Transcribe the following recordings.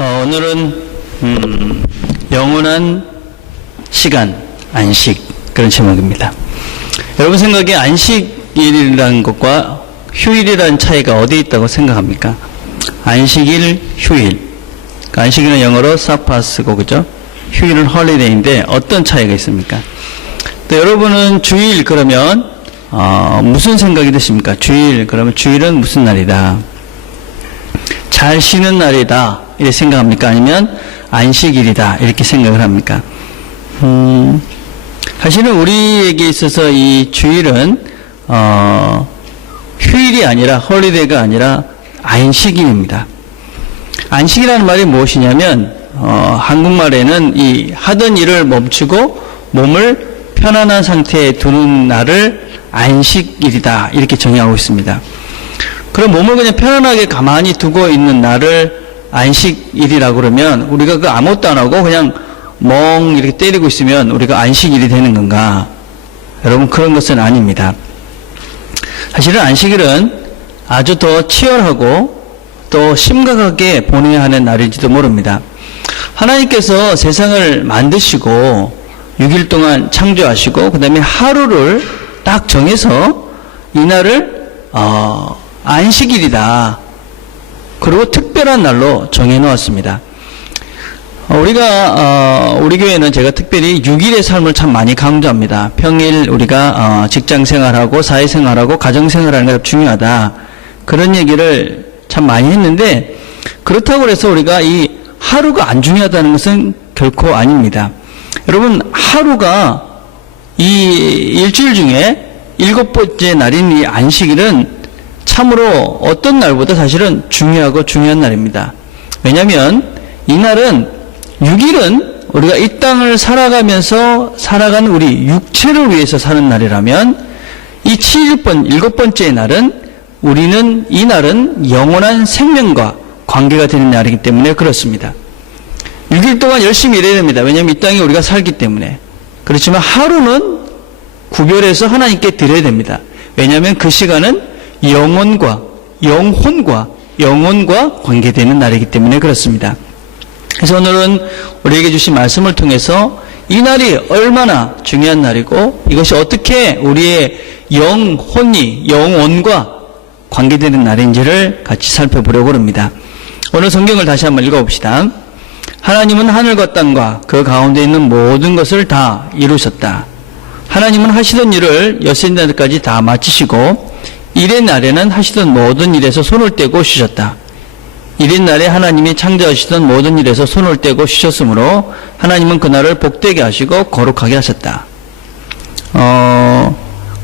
오늘은 영원한 시간, 안식, 그런 제목입니다. 여러분 생각에 안식일이라는 것과 휴일이라는 차이가 어디에 있다고 생각합니까? 안식일, 휴일. 그러니까 안식일은 영어로 사파스고, 그죠? 휴일은 홀리데이인데 어떤 차이가 있습니까? 또 여러분은 주일 그러면 무슨 생각이 드십니까? 주일 그러면 주일은 무슨 날이다? 잘 쉬는 날이다 이렇게 생각합니까? 아니면 안식일이다 이렇게 생각을 합니까? 사실은 우리에게 있어서 이 주일은 휴일이 아니라 홀리데이가 아니라 안식일입니다. 안식이라는 말이 무엇이냐면 한국말에는 이 하던 일을 멈추고 몸을 편안한 상태에 두는 날을 안식일이다 이렇게 정의하고 있습니다. 그럼 몸을 그냥 편안하게 가만히 두고 있는 날을 안식일이라고 그러면 우리가 그 아무것도 안 하고 그냥 멍 이렇게 때리고 있으면 우리가 안식일이 되는 건가? 여러분 그런 것은 아닙니다. 사실은 안식일은 아주 더 치열하고 또 심각하게 보내야 하는 날일지도 모릅니다. 하나님께서 세상을 만드시고 6일 동안 창조하시고 그 다음에 하루를 딱 정해서 이 날을 안식일이다. 그리고 특별한 날로 정해놓았습니다. 우리 교회는 제가 특별히 6일의 삶을 참 많이 강조합니다. 평일 우리가 직장생활하고 사회생활하고 가정생활하는 게 중요하다. 그런 얘기를 참 많이 했는데 그렇다고 해서 우리가 이 하루가 안 중요하다는 것은 결코 아닙니다. 여러분 하루가 이 일주일 중에 7번째 날인 이 안식일은 참으로 어떤 날보다 사실은 중요하고 중요한 날입니다. 왜냐하면 이 날은 6일은 우리가 이 땅을 살아가면서 살아가는 우리 육체를 위해서 사는 날이라면 이 7번째 날은 우리는 이 날은 영원한 생명과 관계가 되는 날이기 때문에 그렇습니다. 6일 동안 열심히 일해야 됩니다. 왜냐하면 이 땅에 우리가 살기 때문에. 그렇지만 하루는 구별해서 하나님께 드려야 됩니다. 왜냐하면 그 시간은 영혼과 관계되는 날이기 때문에 그렇습니다. 그래서 오늘은 우리에게 주신 말씀을 통해서 이 날이 얼마나 중요한 날이고 이것이 어떻게 우리의 영혼과 관계되는 날인지를 같이 살펴보려고 합니다. 오늘 성경을 다시 한번 읽어봅시다. 하나님은 하늘과 땅과 그 가운데 있는 모든 것을 다 이루셨다. 하나님은 하시던 일을 여섯날까지 다 마치시고 일의 날에는 하시던 모든 일에서 손을 떼고 쉬셨다. 일의 날에 하나님이 창조하시던 모든 일에서 손을 떼고 쉬셨으므로 하나님은 그날을 복되게 하시고 거룩하게 하셨다.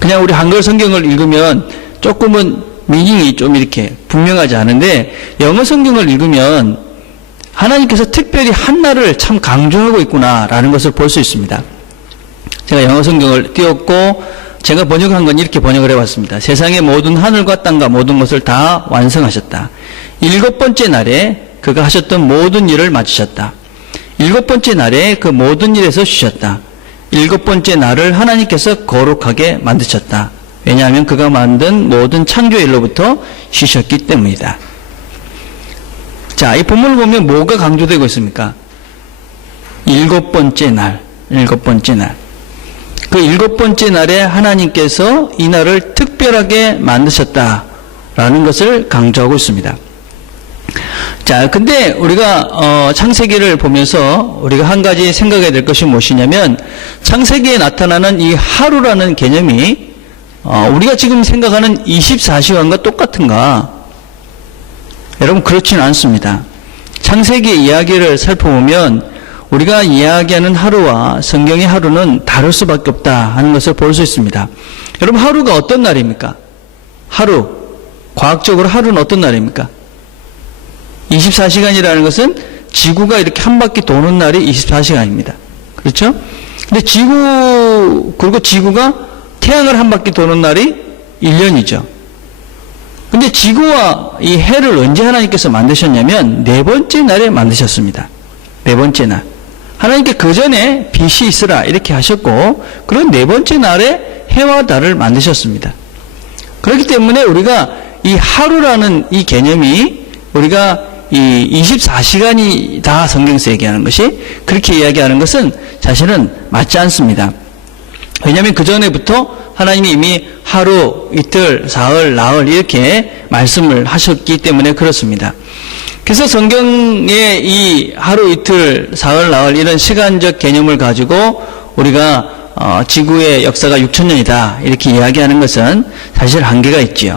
그냥 우리 한글 성경을 읽으면 조금은 미닝이 좀 이렇게 분명하지 않은데 영어 성경을 읽으면 하나님께서 특별히 한 날을 참 강조하고 있구나라는 것을 볼 수 있습니다. 제가 영어 성경을 띄웠고 제가 번역한 건 이렇게 번역을 해봤습니다. 세상의 모든 하늘과 땅과 모든 것을 다 완성하셨다. 7번째 날에 그가 하셨던 모든 일을 마치셨다. 7번째 날에 그 모든 일에서 쉬셨다. 7번째 날을 하나님께서 거룩하게 만드셨다. 왜냐하면 그가 만든 모든 창조 일로부터 쉬셨기 때문이다. 자, 이 본문을 보면 뭐가 강조되고 있습니까? 7번째 날. 그 7번째 날에 하나님께서 이 날을 특별하게 만드셨다라는 것을 강조하고 있습니다. 자, 근데 우리가 창세기를 보면서 우리가 한 가지 생각해야 될 것이 무엇이냐면 창세기에 나타나는 이 하루라는 개념이 우리가 지금 생각하는 24시간과 똑같은가? 여러분 그렇지는 않습니다. 창세기의 이야기를 살펴보면 우리가 이야기하는 하루와 성경의 하루는 다를 수밖에 없다 하는 것을 볼 수 있습니다. 여러분 하루가 어떤 날입니까? 과학적으로 하루는 어떤 날입니까? 24시간이라는 것은 지구가 이렇게 한 바퀴 도는 날이 24시간입니다. 그렇죠? 근데 그리고 지구가 태양을 한 바퀴 도는 날이 1년이죠. 근데 지구와 이 해를 언제 하나님께서 만드셨냐면 4번째 날에 만드셨습니다. 4번째 날. 하나님께 그 전에 빛이 있으라 이렇게 하셨고 그런 4번째 날에 해와 달을 만드셨습니다. 그렇기 때문에 우리가 이 하루라는 이 개념이 우리가 이 24시간이 다 성경에서 얘기하는 것이 그렇게 이야기하는 것은 사실은 맞지 않습니다. 왜냐하면 그 전에부터 하나님이 이미 하루, 이틀, 사흘, 나흘 이렇게 말씀을 하셨기 때문에 그렇습니다. 그래서 성경의 이 하루, 이틀, 사흘, 나흘 이런 시간적 개념을 가지고 우리가 지구의 역사가 6,000년이다 이렇게 이야기하는 것은 사실 한계가 있지요.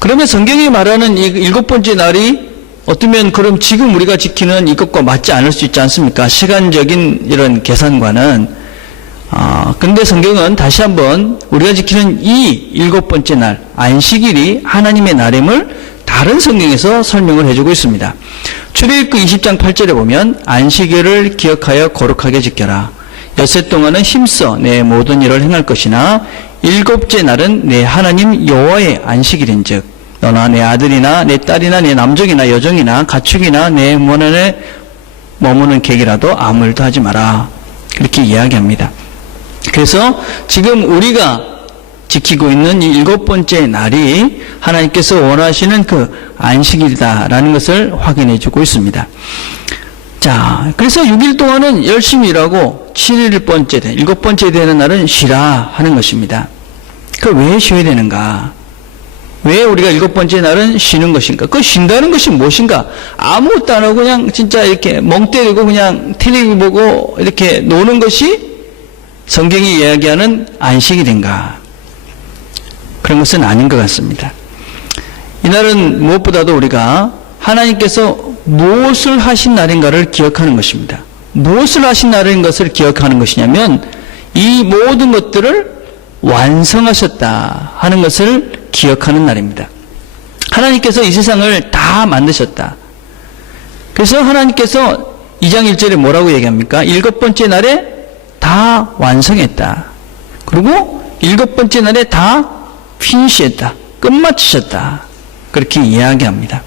그러면 성경이 말하는 이 7번째 날이 어쩌면 그럼 지금 우리가 지키는 이것과 맞지 않을 수 있지 않습니까? 시간적인 이런 계산과는. 근데 성경은 다시 한번 우리가 지키는 이 7번째 날, 안식일이 하나님의 날임을 다른 성경에서 설명을 해주고 있습니다. 출애굽기 20장 8절에 보면 안식일을 기억하여 거룩하게 지켜라. 엿새 동안은 힘써 내 모든 일을 행할 것이나 7째 날은 내 하나님 여호와의 안식일인즉 너나 내 아들이나 내 딸이나 내 남종이나 여종이나 가축이나 내 문 안에 머무는 객이라도 아무 일도 하지 마라. 그렇게 이야기합니다. 그래서 지금 우리가 지키고 있는 이 7번째 날이 하나님께서 원하시는 그 안식일이다라는 것을 확인해 주고 있습니다. 자, 그래서 6일 동안은 열심히 일하고 7번째 되는 날은 쉬라 하는 것입니다. 그 왜 쉬어야 되는가? 왜 우리가 7번째 날은 쉬는 것인가? 그 쉰다는 것이 무엇인가? 아무것도 안 하고 그냥 진짜 이렇게 멍 때리고 그냥 텔레비 보고 이렇게 노는 것이 성경이 이야기하는 안식일인가? 그런 것은 아닌 것 같습니다. 이날은 무엇보다도 우리가 하나님께서 무엇을 하신 날인가를 기억하는 것입니다. 무엇을 하신 날인 것을 기억하는 것이냐면 이 모든 것들을 완성하셨다 하는 것을 기억하는 날입니다. 하나님께서 이 세상을 다 만드셨다. 그래서 하나님께서 2장 1절에 뭐라고 얘기합니까? 7번째 날에 다 완성했다. 그리고 7번째 날에 다 피니시했다. 끝마치셨다. 그렇게 이야기합니다.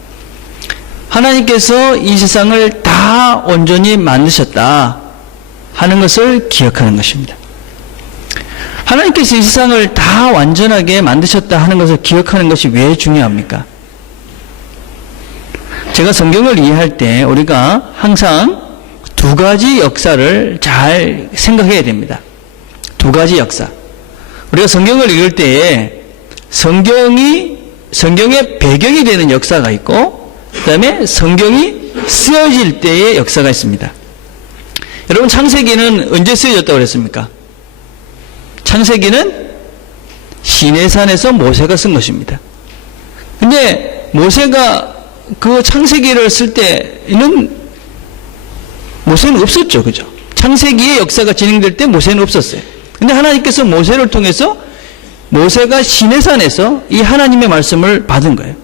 하나님께서 이 세상을 다 온전히 만드셨다 하는 것을 기억하는 것입니다. 하나님께서 이 세상을 다 완전하게 만드셨다 하는 것을 기억하는 것이 왜 중요합니까? 제가 성경을 이해할 때 우리가 항상 두 가지 역사를 잘 생각해야 됩니다. 두 가지 역사. 우리가 성경을 읽을 때에 성경의 배경이 되는 역사가 있고 그 다음에 성경이 쓰여질 때의 역사가 있습니다. 여러분 창세기는 언제 쓰여졌다고 그랬습니까? 창세기는 시내산에서 모세가 쓴 것입니다. 근데 모세가 그 창세기를 쓸 때는 모세는 없었죠. 그죠? 창세기의 역사가 진행될 때 모세는 없었어요. 근데 하나님께서 모세를 통해서 모세가 시내산에서 이 하나님의 말씀을 받은 거예요.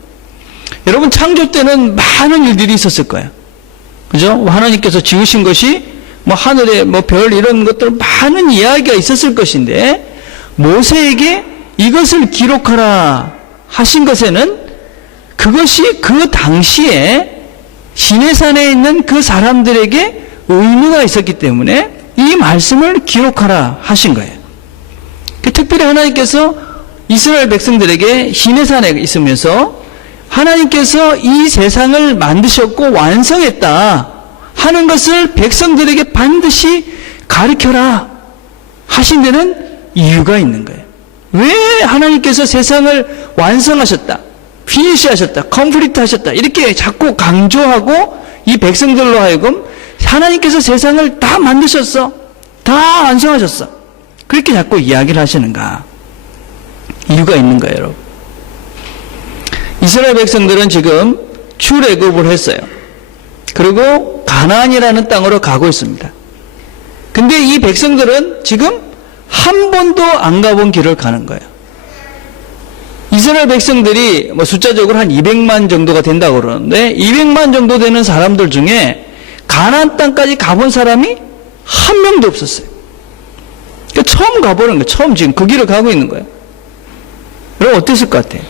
여러분 창조 때는 많은 일들이 있었을 거예요. 그죠? 하나님께서 지으신 것이 뭐 하늘에 뭐 별 이런 것들 많은 이야기가 있었을 것인데 모세에게 이것을 기록하라 하신 것에는 그것이 그 당시에 시내산에 있는 그 사람들에게 의무가 있었기 때문에 이 말씀을 기록하라 하신 거예요. 특별히 하나님께서 이스라엘 백성들에게 시내산에 있으면서 하나님께서 이 세상을 만드셨고 완성했다 하는 것을 백성들에게 반드시 가르쳐라 하신 데는 이유가 있는 거예요. 왜 하나님께서 세상을 완성하셨다, 피니시 하셨다, 컴플리트 하셨다 이렇게 자꾸 강조하고 이 백성들로 하여금 하나님께서 세상을 다 만드셨어, 다 완성하셨어 그렇게 자꾸 이야기를 하시는가? 이유가 있는 거예요, 여러분. 이스라엘 백성들은 지금 출애굽을 했어요. 그리고 가나안이라는 땅으로 가고 있습니다. 근데 이 백성들은 지금 한 번도 안 가본 길을 가는 거예요. 이스라엘 백성들이 뭐 숫자적으로 한 200만 정도가 된다고 그러는데 200만 정도 되는 사람들 중에 가나안 땅까지 가본 사람이 한 명도 없었어요. 그러니까 처음 가보는 거예요. 처음 지금 그 길을 가고 있는 거예요. 여러분 어땠을 것 같아요?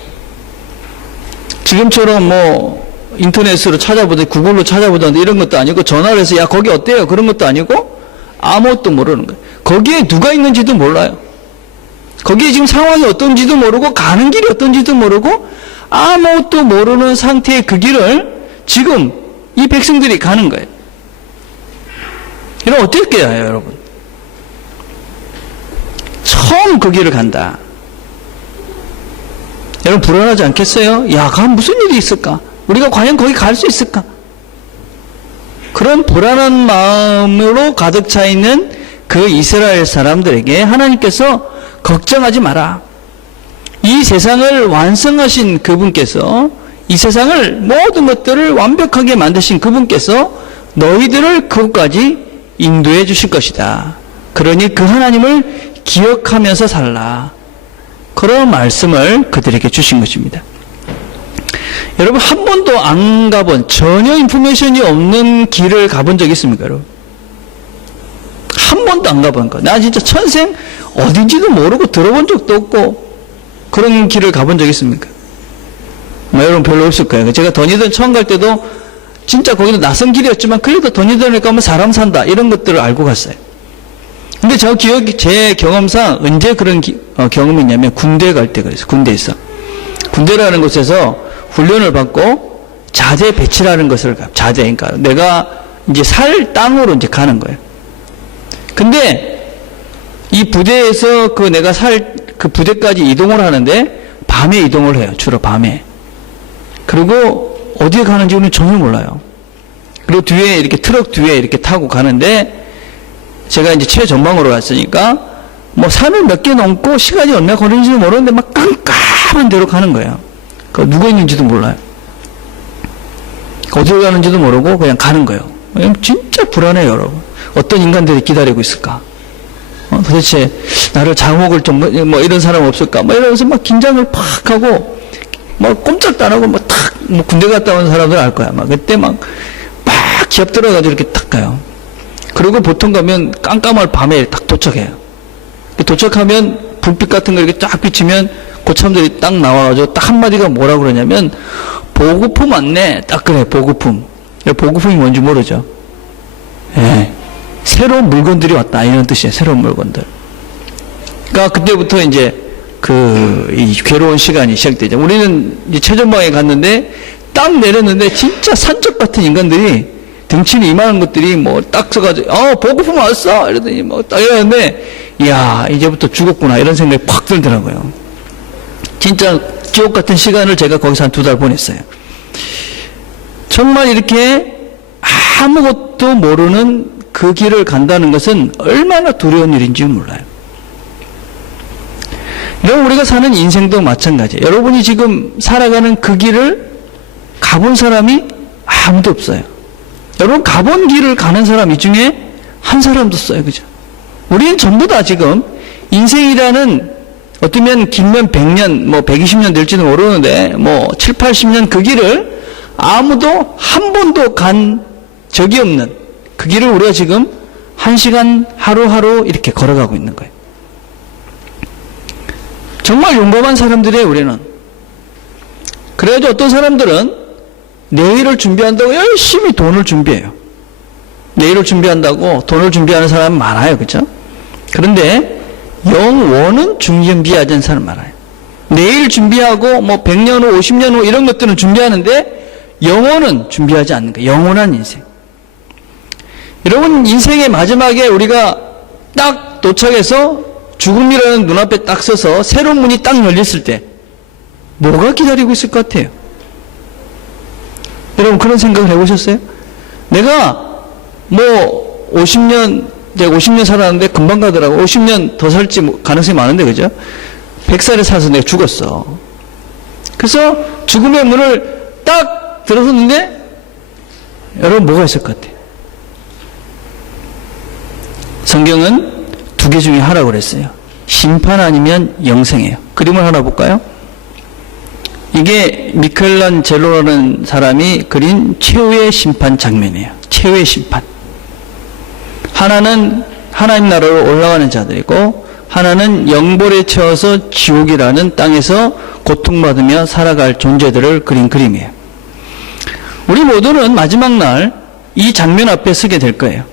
지금처럼 뭐 인터넷으로 찾아보든 구글로 찾아보든 이런 것도 아니고 전화를 해서 야 거기 어때요? 그런 것도 아니고 아무것도 모르는 거예요. 거기에 누가 있는지도 몰라요. 거기에 지금 상황이 어떤지도 모르고 가는 길이 어떤지도 모르고 아무것도 모르는 상태의 그 길을 지금 이 백성들이 가는 거예요. 이러면 어떻게 해요, 여러분? 처음 그 길을 간다. 여러분 불안하지 않겠어요? 야, 가면 무슨 일이 있을까? 우리가 과연 거기 갈 수 있을까? 그런 불안한 마음으로 가득 차 있는 그 이스라엘 사람들에게 하나님께서 걱정하지 마라. 이 세상을 완성하신 그분께서, 이 세상을 모든 것들을 완벽하게 만드신 그분께서 너희들을 그곳까지 인도해 주실 것이다. 그러니 그 하나님을 기억하면서 살라. 그런 말씀을 그들에게 주신 것입니다. 여러분 한 번도 안 가본, 전혀 인포메이션이 없는 길을 가본 적 있습니까, 여러분? 한 번도 안 가본 거. 나 진짜 천생 어딘지도 모르고 들어본 적도 없고 그런 길을 가본 적 있습니까? 여러분 별로 없을 거예요. 제가 더니던 처음 갈 때도 진짜 거기도 낯선 길이었지만 그래도 더니던에 가면 사람 산다 이런 것들을 알고 갔어요. 근데 제 경험상 언제 그런 경험이 있냐면 군대 갈 때 그랬어요. 군대에서. 군대라는 곳에서 훈련을 받고 자대 배치라는 것을 자대, 그러니까 내가 이제 살 땅으로 이제 가는 거예요. 근데 이 부대에서 내가 살 그 부대까지 이동을 하는데 밤에 이동을 해요. 주로 밤에. 그리고 어디에 가는지 우리는 전혀 몰라요. 그리고 뒤에 이렇게 트럭 뒤에 이렇게 타고 가는데 제가 이제 최전방으로 갔으니까 뭐 산을 몇 개 넘고 시간이 얼마 걸리는지도 모르는데 막 깜깜한 데로 가는 거예요. 그 누가 있는지도 몰라요. 어디로 가는지도 모르고 그냥 가는 거예요. 진짜 불안해요, 여러분. 어떤 인간들이 기다리고 있을까? 도대체 나를 장옥을 좀 뭐 이런 사람 없을까? 뭐 이러면서 막 긴장을 팍 하고 뭐 꼼짝도 안 하고 뭐 군대 갔다 온 사람들 알 거야. 막 그때 막 기합 들어가지고 이렇게 딱 가요. 그리고 보통 가면 깜깜할 밤에 딱 도착해요. 도착하면 불빛 같은 거 이렇게 쫙 비치면 고참들이 딱 나와가지고 딱 한마디가 뭐라 그러냐면 보급품 왔네. 딱 그래, 보급품. 보급품이 뭔지 모르죠. 예. 새로운 물건들이 왔다. 이런 뜻이에요. 새로운 물건들. 그러니까 그때부터 이제 이 괴로운 시간이 시작되죠. 우리는 이제 최전방에 갔는데 딱 내렸는데 진짜 산적 같은 인간들이 등치는 이만한 것들이 뭐 딱 써가지고 보급품 왔어 이러더니 뭐 딱 이러는데 이야 이제부터 죽었구나 이런 생각이 팍 들더라고요. 진짜 지옥 같은 시간을 제가 거기서 한 2달 보냈어요. 정말 이렇게 아무것도 모르는 그 길을 간다는 것은 얼마나 두려운 일인지 몰라요. 여러분 우리가 사는 인생도 마찬가지예요. 여러분이 지금 살아가는 그 길을 가본 사람이 아무도 없어요. 여러분 가본 길을 가는 사람 이 중에 한 사람도 없어요. 그죠? 우리는 전부 다 지금 인생이라는 어쩌면 길면 100년, 뭐 120년 될지도 모르는데 뭐 7, 80년 그 길을 아무도 한 번도 간 적이 없는 그 길을 우리가 지금 1시간 하루하루 이렇게 걸어가고 있는 거예요. 정말 용감한 사람들이에요, 우리는. 그래가지고 어떤 사람들은 내일을 준비한다고 열심히 돈을 준비해요. 내일을 준비한다고 돈을 준비하는 사람 많아요, 그죠? 그런데 영원은 준비하지 않는 사람 많아요. 내일 준비하고 뭐 100년 후, 50년 후 이런 것들은 준비하는데 영원은 준비하지 않는 거예요. 영원한 인생. 여러분 인생의 마지막에 우리가 딱 도착해서 죽음이라는 눈앞에 딱 서서 새로운 문이 딱 열렸을 때 뭐가 기다리고 있을 것 같아요? 여러분 그런 생각을 해보셨어요? 내가 뭐 50년 내가 50년 살았는데 금방 가더라고. 50년 더 살지 가능성이 많은데 그죠? 100살에 살아서 내가 죽었어. 그래서 죽음의 문을 딱 들어섰는데 여러분 뭐가 있을 것 같아요? 성경은 2개 중에 하라고 그랬어요. 심판 아니면 영생이에요. 그림을 하나 볼까요? 이게 미켈란젤로라는 사람이 그린 최후의 심판 장면이에요. 최후의 심판. 하나는 하나님 나라로 올라가는 자들이고 하나는 영벌에 채워서 지옥이라는 땅에서 고통받으며 살아갈 존재들을 그린 그림이에요. 우리 모두는 마지막 날 이 장면 앞에 서게 될 거예요.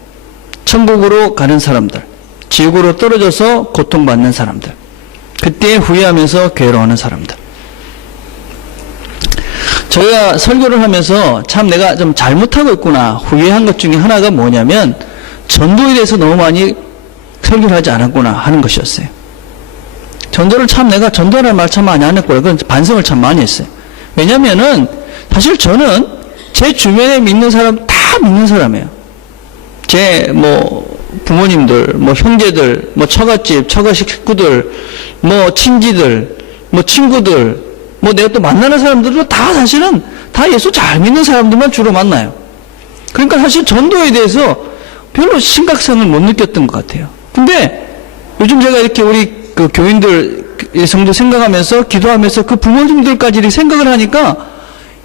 천국으로 가는 사람들, 지옥으로 떨어져서 고통받는 사람들, 그때 후회하면서 괴로워하는 사람들. 저희가 설교를 하면서 참 내가 좀 잘못하고 있구나 후회한 것 중에 하나가 뭐냐면 전도에 대해서 너무 많이 설교를 하지 않았구나 하는 것이었어요. 전도를 참 내가 전도라는 말 참 많이 안 했고요. 그건 반성을 참 많이 했어요. 왜냐면은 사실 저는 제 주변에 믿는 사람 다 믿는 사람이에요. 제 부모님들, 형제들, 처갓집, 처가식 식구들, 친지들, 친구들, 내가 또 만나는 사람들도 다 사실은 다 예수 잘 믿는 사람들만 주로 만나요. 그러니까 사실 전도에 대해서 별로 심각성을 못 느꼈던 것 같아요. 근데 요즘 제가 이렇게 우리 그 교인들 성도 생각하면서 기도하면서 그 부모님들까지 이렇게 생각을 하니까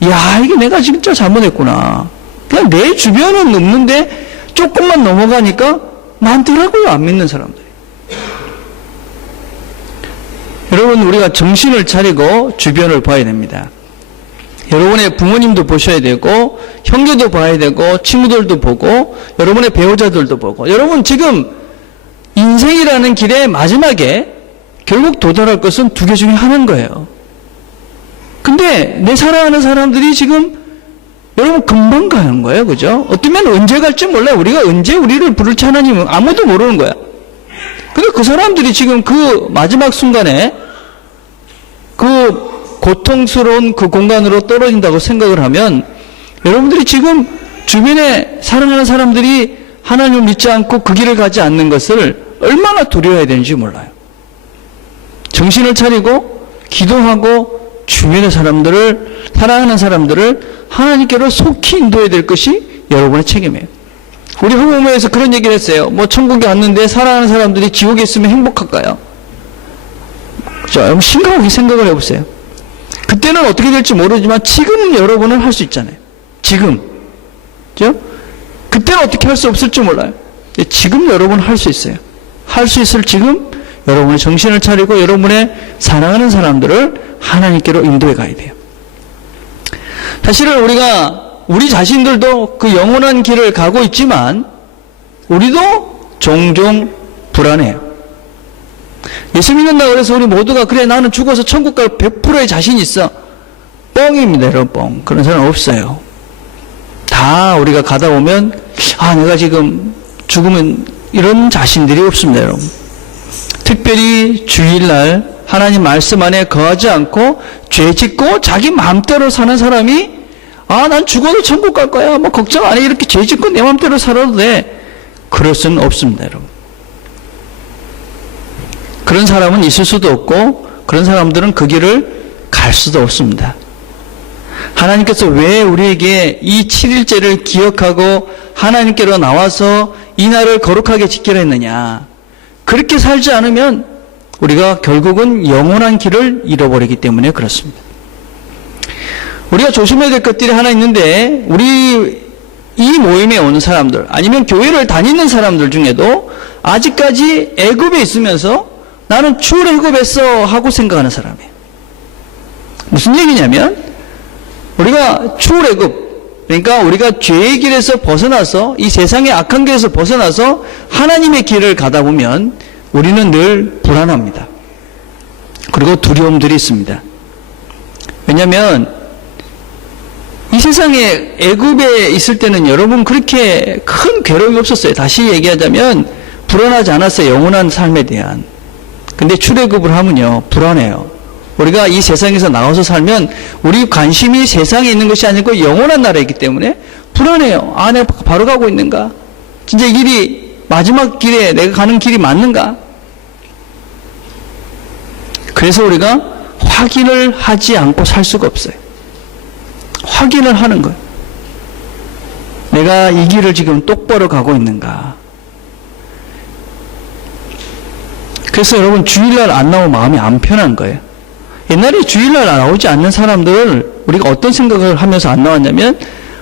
야, 이게 내가 진짜 잘못했구나. 그냥 내 주변은 없는데 조금만 넘어가니까 많더라고요, 안 믿는 사람들이. 여러분, 우리가 정신을 차리고 주변을 봐야 됩니다. 여러분의 부모님도 보셔야 되고, 형제도 봐야 되고, 친구들도 보고, 여러분의 배우자들도 보고. 여러분, 지금 인생이라는 길의 마지막에 결국 도달할 것은 두 개 중에 하나인 거예요. 근데 내 사랑하는 사람들이 지금 여러분 금방 가는 거예요. 그죠? 어쩌면 언제 갈지 몰라요. 우리가 언제 우리를 부를지 하나님은 아무도 모르는 거야. 근데 그 사람들이 지금 그 마지막 순간에 그 고통스러운 그 공간으로 떨어진다고 생각을 하면 여러분들이 지금 주변에 사랑하는 사람들이 하나님을 믿지 않고 그 길을 가지 않는 것을 얼마나 두려워해야 되는지 몰라요. 정신을 차리고 기도하고 주변의 사람들을, 사랑하는 사람들을 하나님께로 속히 인도해야 될 것이 여러분의 책임이에요. 우리 호모에서 그런 얘기를 했어요. 천국에 왔는데 사랑하는 사람들이 지옥에 있으면 행복할까요? 자, 심각하게 생각을 해보세요. 그때는 어떻게 될지 모르지만 지금 여러분은 할 수 있잖아요. 지금. 그죠? 그때는 어떻게 할 수 없을지 몰라요. 지금 여러분은 할 수 있어요. 할 수 있을 지금 여러분의 정신을 차리고 여러분의 사랑하는 사람들을 하나님께로 인도해 가야 돼요. 사실은 우리 자신들도 그 영원한 길을 가고 있지만 우리도 종종 불안해요. 예수 믿는다 그래서 우리 모두가 그래 나는 죽어서 천국 갈 100%의 자신 있어. 뻥입니다, 여러분. 뻥. 그런 사람 없어요. 다 우리가 가다 보면 내가 지금 죽으면 이런 자신들이 없습니다, 여러분. 특별히 주일날 하나님 말씀 안에 거하지 않고 죄 짓고 자기 마음대로 사는 사람이 난 죽어도 천국 갈 거야. 걱정 안 해. 이렇게 죄 짓고 내 마음대로 살아도 돼. 그럴 수는 없습니다, 여러분. 그런 사람은 있을 수도 없고 그런 사람들은 그 길을 갈 수도 없습니다. 하나님께서 왜 우리에게 이 7일째를 기억하고 하나님께로 나와서 이 날을 거룩하게 지키려 했느냐. 그렇게 살지 않으면 우리가 결국은 영원한 길을 잃어버리기 때문에 그렇습니다. 우리가 조심해야 될 것들이 하나 있는데 우리 이 모임에 오는 사람들 아니면 교회를 다니는 사람들 중에도 아직까지 애굽에 있으면서 나는 출애굽했어 하고 생각하는 사람이에요. 무슨 얘기냐면 우리가 출애굽, 그러니까 우리가 죄의 길에서 벗어나서 이 세상의 악한 길에서 벗어나서 하나님의 길을 가다 보면 우리는 늘 불안합니다. 그리고 두려움들이 있습니다. 왜냐하면 이 세상에 애굽에 있을 때는 여러분 그렇게 큰 괴로움이 없었어요. 다시 얘기하자면 불안하지 않았어요. 영원한 삶에 대한. 근데 출애굽을 하면요 불안해요. 우리가 이 세상에서 나와서 살면 우리 관심이 세상에 있는 것이 아니고 영원한 나라에 있기 때문에 불안해요. 내가 바로 가고 있는가? 진짜 이 길이 마지막 길에 내가 가는 길이 맞는가? 그래서 우리가 확인을 하지 않고 살 수가 없어요. 확인을 하는 거예요. 내가 이 길을 지금 똑바로 가고 있는가? 그래서 여러분 주일날 안 나오면 마음이 안 편한 거예요. 옛날에 주일날 나오지 않는 사람들을 우리가 어떤 생각을 하면서 안 나왔냐면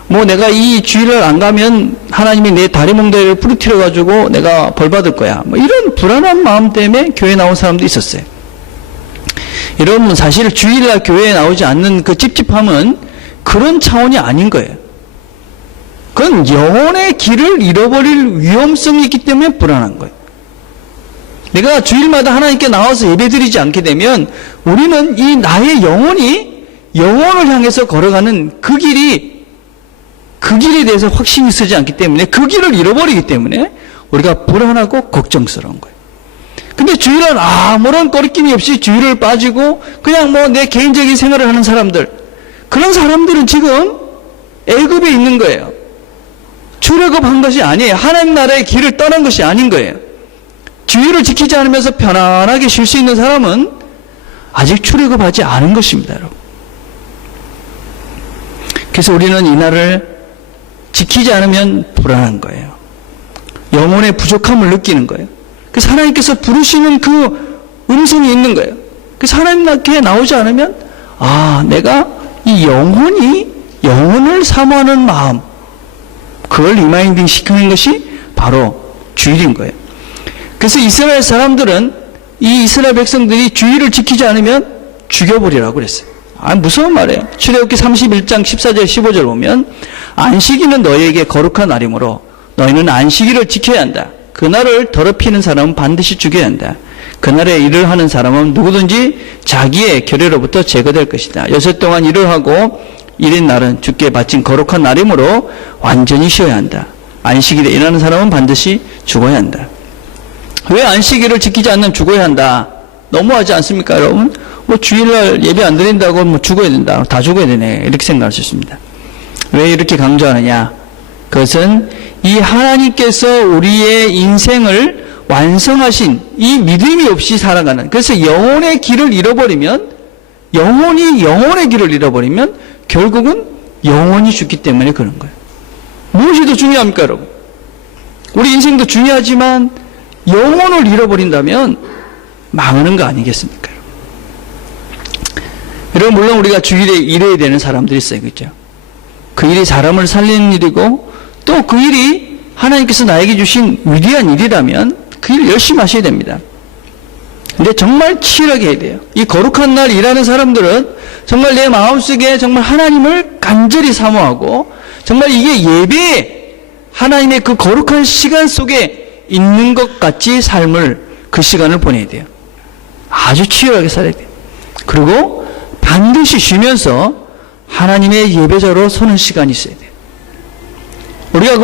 내가 이 주일날 안 가면 하나님이 내 다리 몽둥이를 부러뜨려 가지고 내가 벌 받을 거야. 이런 불안한 마음 때문에 교회에 나온 사람도 있었어요. 여러분 사실 주일날 교회에 나오지 않는 그 찝찝함은 그런 차원이 아닌 거예요. 그건 영혼의 길을 잃어버릴 위험성이 있기 때문에 불안한 거예요. 내가 주일마다 하나님께 나와서 예배드리지 않게 되면 우리는 이 나의 영혼이 영혼을 향해서 걸어가는 그 길에 대해서 확신이 서지 않기 때문에 그 길을 잃어버리기 때문에 우리가 불안하고 걱정스러운 거예요. 근데 주일은 아무런 꺼리낌이 없이 주일을 빠지고 그냥 뭐 내 개인적인 생활을 하는 사람들, 그런 사람들은 지금 애굽에 있는 거예요. 출애굽한 것이 아니에요. 하나님 나라의 길을 떠난 것이 아닌 거예요. 주일을 지키지 않으면서 편안하게 쉴 수 있는 사람은 아직 출애굽하지 않은 것입니다, 여러분. 그래서 우리는 이 날을 지키지 않으면 불안한 거예요. 영혼의 부족함을 느끼는 거예요. 그래서 하나님께서 부르시는 그 음성이 있는 거예요. 그래서 하나님께 나오지 않으면 내가 이 영혼을 사모하는 마음, 그걸 리마인딩 시키는 것이 바로 주일인 거예요. 그래서 이스라엘 사람들은 이 이스라엘 백성들이 주일을 지키지 않으면 죽여버리라고 그랬어요. 무서운 말이에요. 출애굽기 31장 14절 15절 보면 안식일은 너희에게 거룩한 날이므로 너희는 안식일을 지켜야 한다. 그날을 더럽히는 사람은 반드시 죽여야 한다. 그날에 일을 하는 사람은 누구든지 자기의 결례로부터 제거될 것이다. 여섯 동안 일을 하고 일인 날은 주께 바친 거룩한 날이므로 완전히 쉬어야 한다. 안식일에 일하는 사람은 반드시 죽어야 한다. 왜 안식일을 지키지 않는 죽어야 한다? 너무하지 않습니까, 여러분? 주일날 예배 안 드린다고 죽어야 된다. 다 죽어야 되네. 이렇게 생각할 수 있습니다. 왜 이렇게 강조하느냐? 그것은 이 하나님께서 우리의 인생을 완성하신 이 믿음이 없이 살아가는, 그래서 영혼의 길을 잃어버리면, 영혼의 길을 잃어버리면 결국은 영혼이 죽기 때문에 그런 거예요. 무엇이 더 중요합니까, 여러분? 우리 인생도 중요하지만 영혼을 잃어버린다면 망하는 거 아니겠습니까? 여러분, 물론 우리가 주일에 일해야 되는 사람들이 있어요. 그렇죠? 그 일이 사람을 살리는 일이고 또 그 일이 하나님께서 나에게 주신 위대한 일이라면 그 일 열심히 하셔야 됩니다. 근데 정말 치열하게 해야 돼요. 이 거룩한 날 일하는 사람들은 정말 내 마음속에 정말 하나님을 간절히 사모하고 정말 이게 예배에 하나님의 그 거룩한 시간 속에 있는 것 같이 삶을, 그 시간을 보내야 돼요. 아주 치열하게 살아야 돼요. 그리고 반드시 쉬면서 하나님의 예배자로 서는 시간이 있어야 돼요. 우리가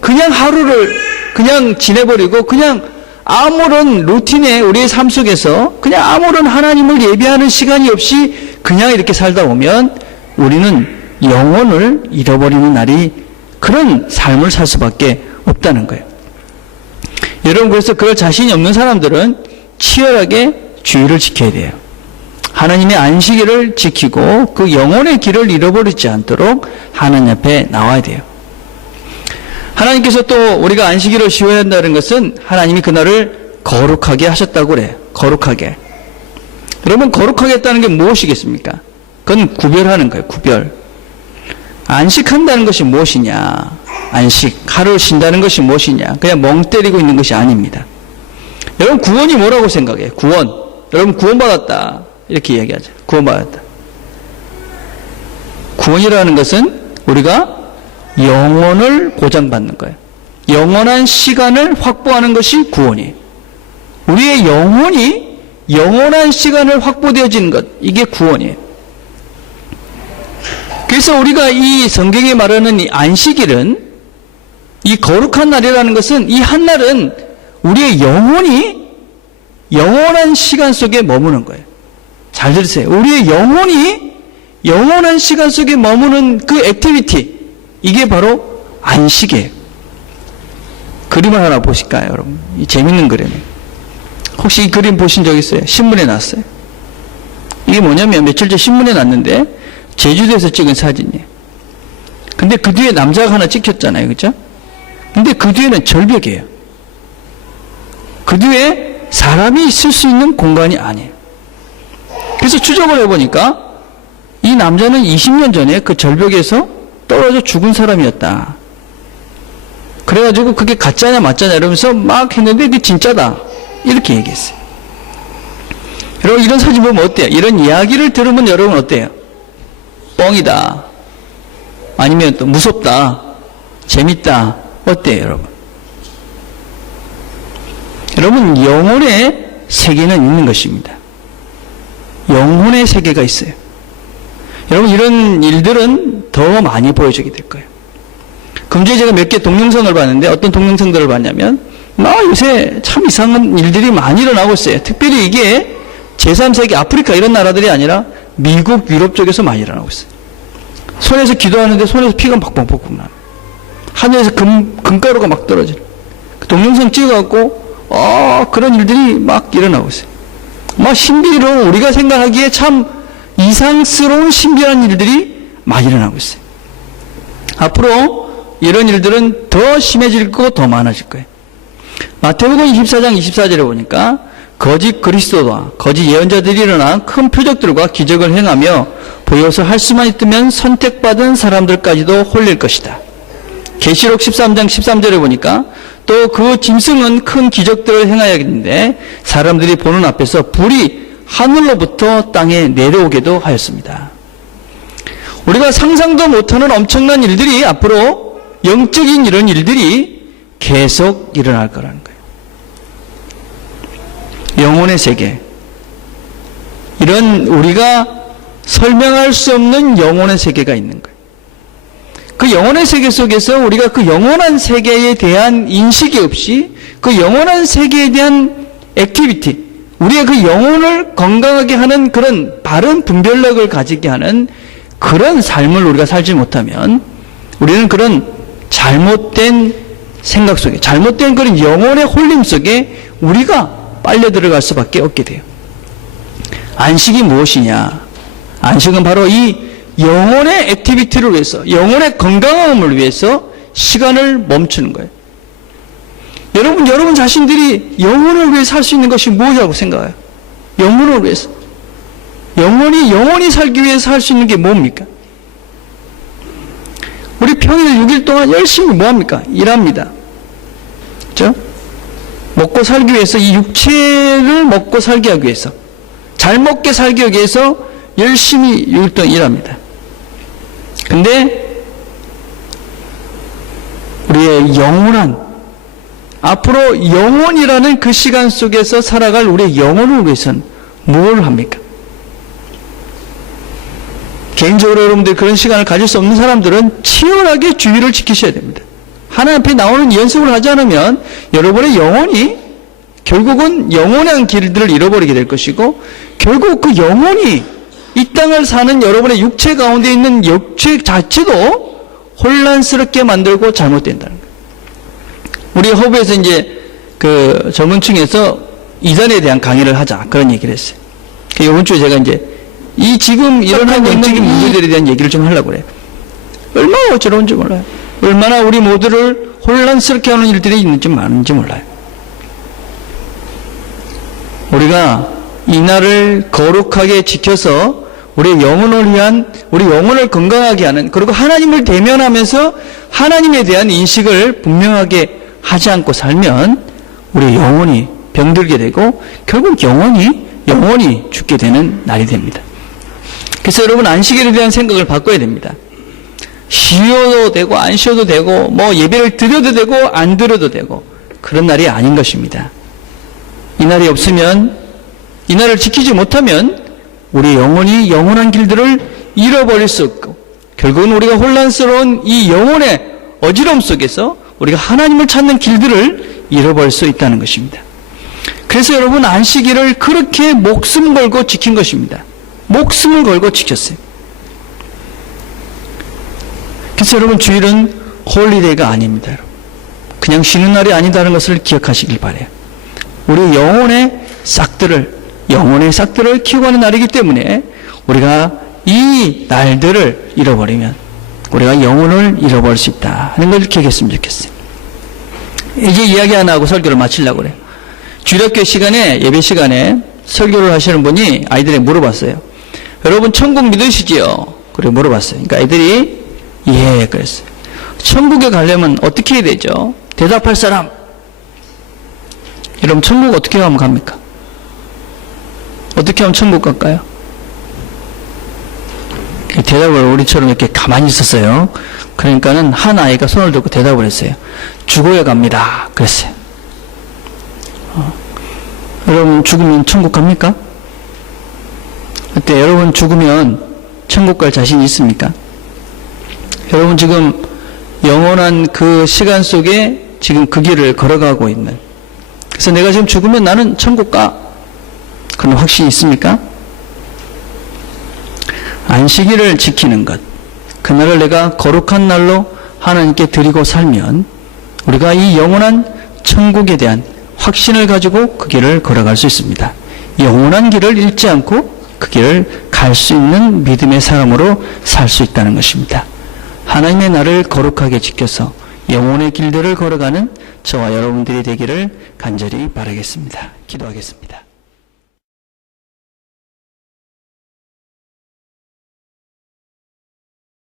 그냥 하루를 그냥 지내버리고 그냥 아무런 루틴에 우리의 삶 속에서 그냥 아무런 하나님을 예배하는 시간이 없이 그냥 이렇게 살다 보면 우리는 영혼을 잃어버리는 날이, 그런 삶을 살 수밖에 없다는 거예요. 여러분, 그래서 그럴 자신이 없는 사람들은 치열하게 주의를 지켜야 돼요. 하나님의 안식일을 지키고 그 영혼의 길을 잃어버리지 않도록 하나님 앞에 나와야 돼요. 하나님께서 또 우리가 안식일을 쉬어야 한다는 것은 하나님이 그날을 거룩하게 하셨다고 그래요. 거룩하게. 여러분, 거룩하게 했다는 게 무엇이겠습니까? 그건 구별하는 거예요. 구별. 안식한다는 것이 무엇이냐? 안식, 하루를 쉰다는 것이 무엇이냐? 그냥 멍 때리고 있는 것이 아닙니다. 여러분, 구원이 뭐라고 생각해요? 구원. 여러분, 구원받았다. 이렇게 이야기하죠. 구원받았다. 구원이라는 것은 우리가 영혼을 보장받는 거예요. 영원한 시간을 확보하는 것이 구원이에요. 우리의 영혼이 영원한 시간을 확보되어지는 것, 이게 구원이에요. 그래서 우리가 이 성경에 말하는 이 안식일은, 이 거룩한 날이라는 것은, 이 한 날은 우리의 영혼이 영원한 시간 속에 머무는 거예요. 잘 들으세요. 우리의 영혼이 영원한 시간 속에 머무는 그 액티비티, 이게 바로 안식이에요. 그림을 하나 보실까요, 여러분? 이 재밌는 그림이에요. 혹시 이 그림 보신 적 있어요? 신문에 났어요. 이게 뭐냐면 며칠 전 신문에 났는데 제주도에서 찍은 사진이에요. 근데 그 뒤에 남자가 하나 찍혔잖아요. 그죠? 근데 그 뒤에는 절벽이에요. 그 뒤에 사람이 있을 수 있는 공간이 아니에요. 그래서 추적을 해보니까 이 남자는 20년 전에 그 절벽에서 떨어져 죽은 사람이었다. 그래가지고 그게 가짜냐 맞짜냐 이러면서 막 했는데 그게 진짜다. 이렇게 얘기했어요. 여러분, 이런 사진 보면 어때요? 이런 이야기를 들으면 여러분 어때요? 뻥이다. 아니면 또 무섭다. 재밌다. 어때요, 여러분? 여러분, 영혼의 세계는 있는 것입니다. 영혼의 세계가 있어요. 여러분, 이런 일들은 더 많이 보여지게 될 거예요. 금주에 제가 몇 개 동영상을 봤는데 어떤 동영상들을 봤냐면 요새 참 이상한 일들이 많이 일어나고 있어요. 특별히 이게 제3세계 아프리카 이런 나라들이 아니라 미국, 유럽 쪽에서 많이 일어나고 있어요. 손에서 기도하는데 손에서 피가 팍팍팍 나요. 하늘에서 금가루가 막 떨어져요. 그 동영상 찍어갖고 그런 일들이 막 일어나고 있어요. 막 신비로운, 우리가 생각하기에 참 이상스러운 신비한 일들이 많이 일어나고 있어요. 앞으로 이런 일들은 더 심해질 거고 더 많아질 거예요. 마태복음 24장 24절에 보니까 거짓 그리스도와 거짓 예언자들이 일어나 큰 표적들과 기적을 행하며 보여서 할 수만 있으면 선택받은 사람들까지도 홀릴 것이다. 계시록 13장 13절에 보니까 또 그 짐승은 큰 기적들을 행하였는데 사람들이 보는 앞에서 불이 하늘로부터 땅에 내려오게도 하였습니다. 우리가 상상도 못하는 엄청난 일들이 앞으로 영적인 이런 일들이 계속 일어날 거라는 거예요. 영혼의 세계, 이런 우리가 설명할 수 없는 영혼의 세계가 있는 거예요. 그 영혼의 세계 속에서 우리가 그 영원한 세계에 대한 인식이 없이 그 영원한 세계에 대한 액티비티, 우리의 그 영혼을 건강하게 하는 그런 바른 분별력을 가지게 하는 그런 삶을 우리가 살지 못하면 우리는 그런 잘못된 생각 속에, 잘못된 그런 영혼의 홀림 속에 우리가 빨려 들어갈 수밖에 없게 돼요. 안식이 무엇이냐? 안식은 바로 이 영혼의 액티비티를 위해서, 영혼의 건강함을 위해서 시간을 멈추는 거예요. 여러분 자신들이 영혼을 위해 살 수 있는 것이 무엇이라고 생각해요? 영혼을 위해서. 영혼이 살기 위해서 할 수 있는 게 뭡니까? 우리 평일 6일 동안 열심히 뭐합니까? 일합니다. 그렇죠? 먹고 살기 위해서, 이 육체를 먹고 살게 하기 위해서, 잘 먹게 살기 위해서 열심히 6일 동안 일합니다. 근데 우리의 영원한, 앞으로 영원이라는 그 시간 속에서 살아갈 우리의 영혼을 위해서는 뭘 합니까? 개인적으로 여러분들 그런 시간을 가질 수 없는 사람들은 치열하게 주의를 지키셔야 됩니다. 하나님 앞에 나오는 연습을 하지 않으면 여러분의 영혼이 결국은 영원한 길들을 잃어버리게 될 것이고, 결국 그 영혼이 이 땅을 사는 여러분의 육체 가운데 있는 육체 자체도 혼란스럽게 만들고 잘못된다는 거예요. 우리 허브에서 이제 그 젊은 층에서 이단에 대한 강의를 하자, 그런 얘기를 했어요. 이번 주에 제가 이제 이 지금 일어나고 있는 문제들에 대한 얘기를 좀 하려고 그래요. 얼마나 어지러운지 몰라요. 얼마나 우리 모두를 혼란스럽게 하는 일들이 있는지 많은지 몰라요. 우리가 이 날을 거룩하게 지켜서 우리의 영혼을 위한, 우리 영혼을 건강하게 하는, 그리고 하나님을 대면하면서 하나님에 대한 인식을 분명하게 하지 않고 살면 우리의 영혼이 병들게 되고 결국 영혼이 죽게 되는 날이 됩니다. 그래서 여러분, 안식일에 대한 생각을 바꿔야 됩니다. 쉬어도 되고 안 쉬어도 되고 뭐 예배를 드려도 되고 안 드려도 되고 그런 날이 아닌 것입니다. 이 날이 없으면, 이 날을 지키지 못하면 우리 영혼이 영원한 길들을 잃어버릴 수 없고 결국은 우리가 혼란스러운 이 영혼의 어지러움 속에서 우리가 하나님을 찾는 길들을 잃어버릴 수 있다는 것입니다. 그래서 여러분, 안식일을 그렇게 목숨 걸고 지킨 것입니다. 목숨을 걸고 지켰어요. 그래서 여러분, 주일은 홀리데이가 아닙니다. 그냥 쉬는 날이 아니다는 것을 기억하시길 바라요. 우리 영혼의 싹들을 키워가는 날이기 때문에 우리가 이 날들을 잃어버리면 우리가 영혼을 잃어버릴 수 있다 하는 걸 기억했으면 좋겠어요. 이제 이야기 하나 하고 설교를 마치려고 그래요. 주일학교 시간에, 예배 시간에 설교를 하시는 분이 아이들에게 물어봤어요. 여러분, 천국 믿으시지요? 그래 물어봤어요. 그러니까 아이들이 예 그랬어요. 천국에 가려면 어떻게 해야 되죠? 대답할 사람. 여러분, 천국 어떻게 하면 갑니까? 어떻게 하면 천국 갈까요? 대답을 우리처럼 이렇게 가만히 있었어요. 그러니까는 한 아이가 손을 들고 대답을 했어요. 죽어야 갑니다. 그랬어요. 여러분, 죽으면 천국 갑니까? 그때 여러분 죽으면 천국 갈 자신 있습니까? 여러분 지금 영원한 그 시간 속에 지금 그 길을 걸어가고 있는, 그래서 내가 지금 죽으면 나는 천국 가, 그런 확신이 있습니까? 안식일을 지키는 것, 그날을 내가 거룩한 날로 하나님께 드리고 살면 우리가 이 영원한 천국에 대한 확신을 가지고 그 길을 걸어갈 수 있습니다. 영원한 길을 잃지 않고 그 길을 갈 수 있는 믿음의 사람으로 살 수 있다는 것입니다. 하나님의 나를 거룩하게 지켜서 영혼의 길들을 걸어가는 저와 여러분들이 되기를 간절히 바라겠습니다. 기도하겠습니다.